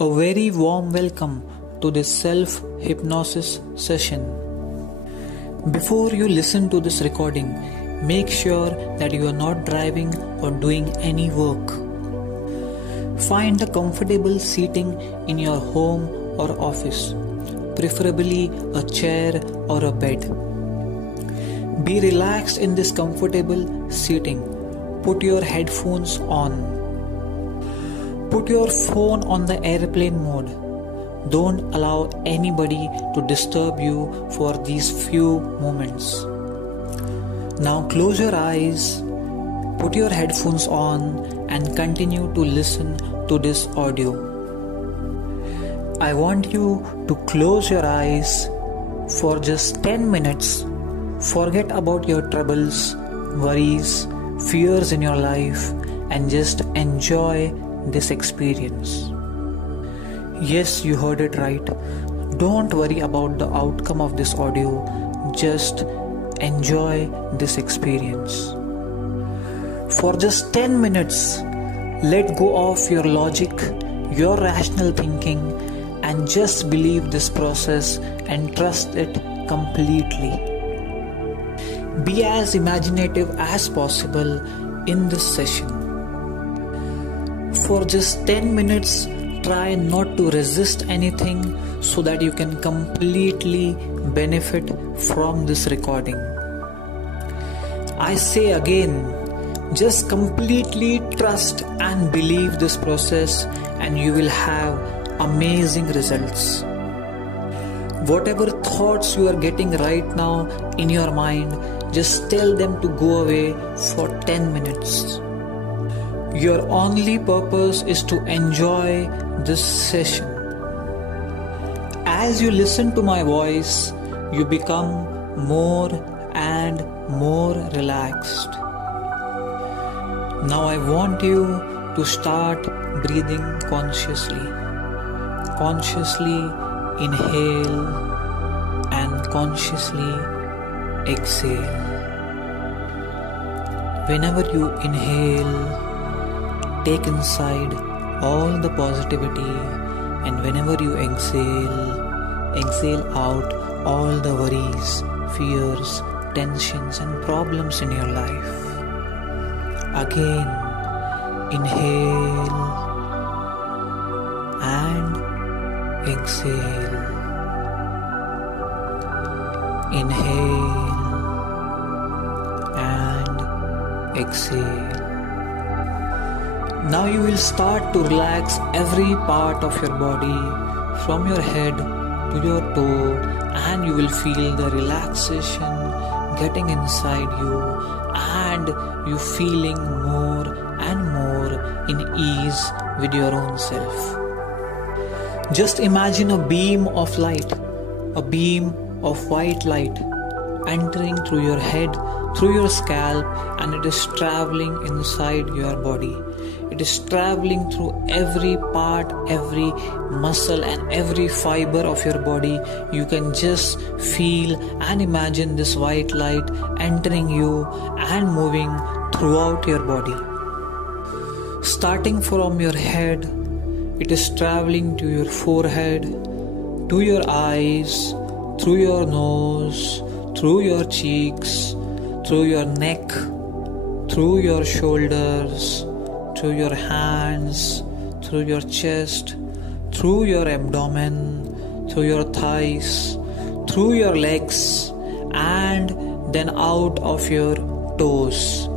A very warm welcome to this self-hypnosis session. Before you listen to this recording, make sure that you are not driving or doing any work. Find a comfortable seating in your home or office, preferably a chair or a bed. Be relaxed in this comfortable seating. Put your headphones on. Put your phone on the airplane mode. Don't allow anybody to disturb you for these few moments. Now close your eyes, put your headphones on and continue to listen to this audio. I want you to close your eyes for just 10 minutes. Forget about your troubles, worries, fears in your life and just enjoy this experience. Yes, you heard it right. Don't worry about the outcome of this audio. Just enjoy this experience. For just 10 minutes, let go of your logic, your rational thinking, and just believe this process and trust it completely. Be as imaginative as possible in this session. For just 10 minutes, try not to resist anything so that you can completely benefit from this recording. I say again, just completely trust and believe this process and you will have amazing results. Whatever thoughts you are getting right now in your mind, just tell them to go away for 10 minutes. Your only purpose is to enjoy this session. As you listen to my voice, you become more and more relaxed. Now I want you to start breathing consciously. Consciously inhale and consciously exhale. Whenever you inhale, take inside all the positivity, and whenever you exhale out all the worries, fears, tensions and problems in your life. Again, inhale and exhale. Inhale and exhale. Now you will start to relax every part of your body from your head to your toe, and you will feel the relaxation getting inside you and you feeling more and more in ease with your own self. Just imagine a beam of light, a beam of white light entering through your head, through your scalp, and it is traveling inside your body. It is traveling through every part, every muscle and every fiber of your body. You can just feel and imagine this white light entering you and moving throughout your body. Starting from your head, it is traveling to your forehead, to your eyes, through your nose, through your cheeks, through your neck, through your shoulders, through your hands, through your chest, through your abdomen, through your thighs, through your legs, and then out of your toes.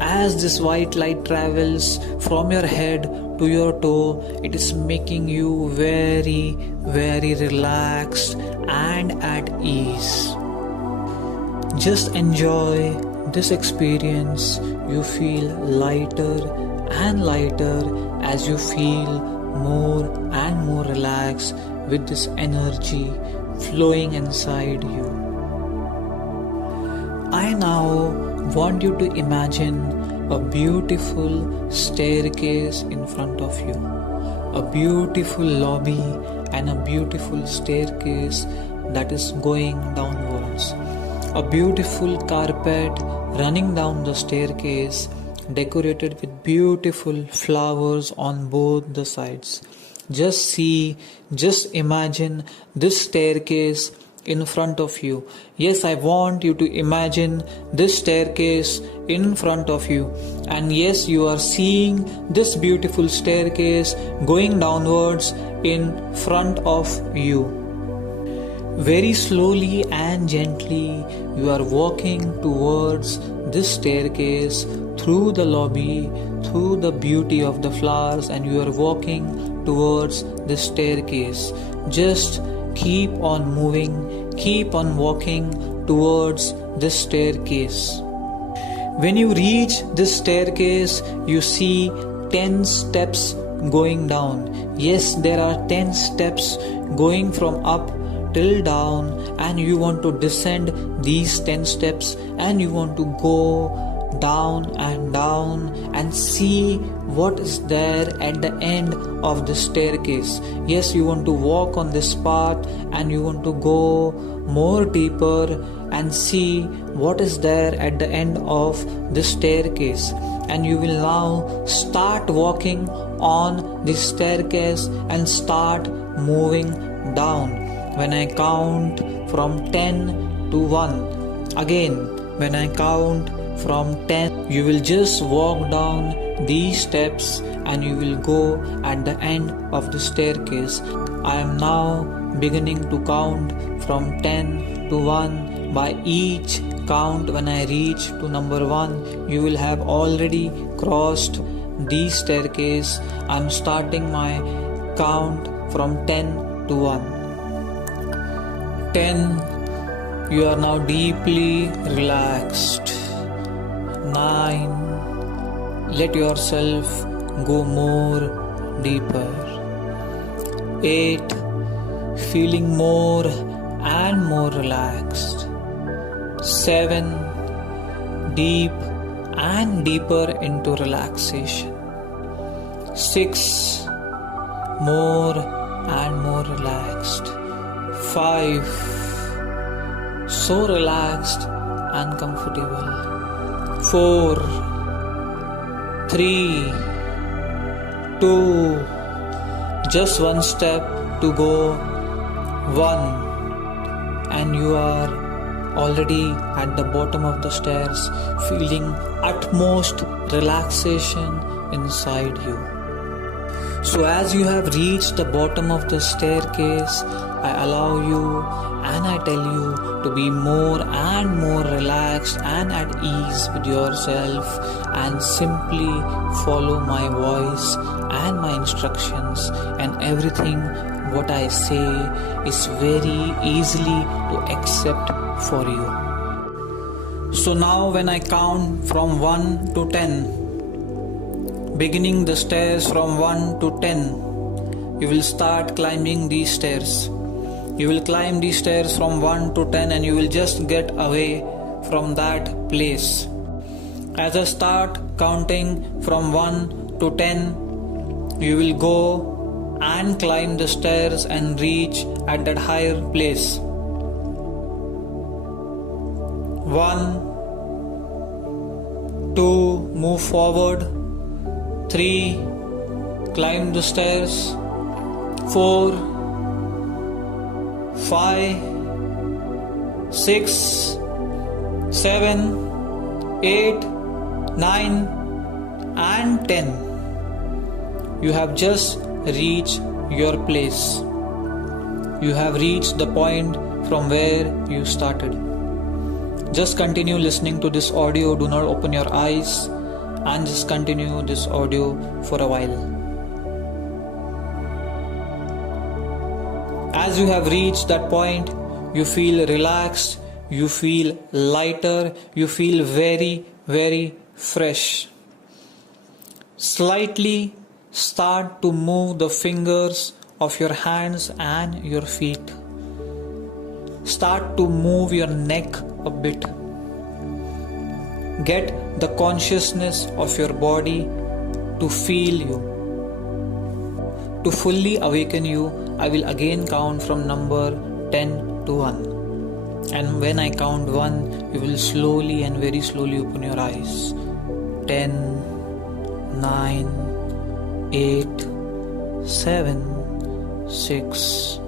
As this white light travels from your head to your toe, it is making you very, very relaxed and at ease. Just enjoy this experience. You feel lighter and lighter as you feel more and more relaxed with this energy flowing inside you. I now want you to imagine a beautiful staircase in front of you, a beautiful lobby and a beautiful staircase that is going downwards, a beautiful carpet running down the staircase decorated with beautiful flowers on both the sides, Just see, just imagine this staircase in front of you. Yes, I want you to imagine this staircase in front of you. And yes, you are seeing this beautiful staircase going downwards in front of you. Very slowly and gently, you are walking towards this staircase through the lobby, through the beauty of the flowers, and you are walking towards this staircase. Just keep on moving, keep on walking towards this staircase. When you reach this staircase, you see 10 steps going down. Yes, there are 10 steps going from up till down, and you want to descend these 10 steps, and you want to go down and see what is there at the end of the staircase. Yes, you want to walk on this path and you want to go more deeper and see what is there at the end of the staircase. And you will now start walking on this staircase and start moving down. When I count from 10 to 1, again, when I count from 10, you will just walk down these steps and you will go at the end of the staircase. I am now beginning to count from 10 to 1. By each count, when I reach to number 1, you will have already crossed the staircase. I am starting my count from 10 to 1. 10. You are now deeply relaxed. 9. Let yourself go more deeper. 8. Feeling more and more relaxed. 7. Deep and deeper into relaxation. 6. More and more relaxed. 5. So relaxed and comfortable. 4. 3. 2. Just one step to go. 1. And you are already at the bottom of the stairs, feeling utmost relaxation inside you. So as you have reached the bottom of the staircase, I allow you and I tell you to be more and more relaxed and at ease with yourself, and simply follow my voice and my instructions, and everything what I say is very easily to accept for you. So now when I count from 1 to 10, beginning the stairs from 1 to 10, you will start climbing these stairs. You will climb these stairs from 1 to 10 and you will just get away from that place. As I start counting from 1 to 10, you will go and climb the stairs and reach at that higher place. 1, 2, move forward. 3, climb the stairs. 4, 5, 6, 7, 8, 9 and 10. You have just reached your place. You have reached the point from where you started. Just continue listening to this audio. Do not open your eyes and just continue this audio for a while. As you have reached that point, you feel relaxed, you feel lighter, you feel very, very fresh. Slightly start to move the fingers of your hands and your feet. Start to move your neck a bit. Get the consciousness of your body to feel you. To fully awaken you, I will again count from number 10 to 1. And when I count 1, you will slowly and very slowly open your eyes. 10, 9, 8, 7, 6,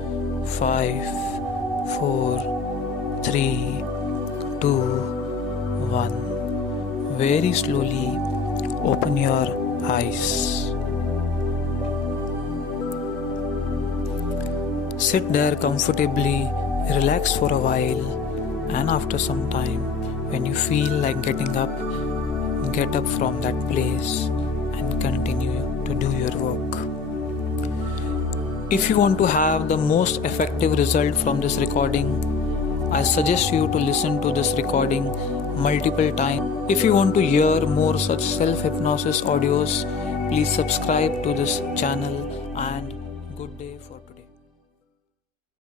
5, 4, 3, 2, 1. Very slowly open your eyes. Sit there comfortably, relax for a while, and after some time, when you feel like getting up, get up from that place and continue to do your work. If you want to have the most effective result from this recording, I suggest you to listen to this recording multiple times. If you want to hear more such self-hypnosis audios, please subscribe to this channel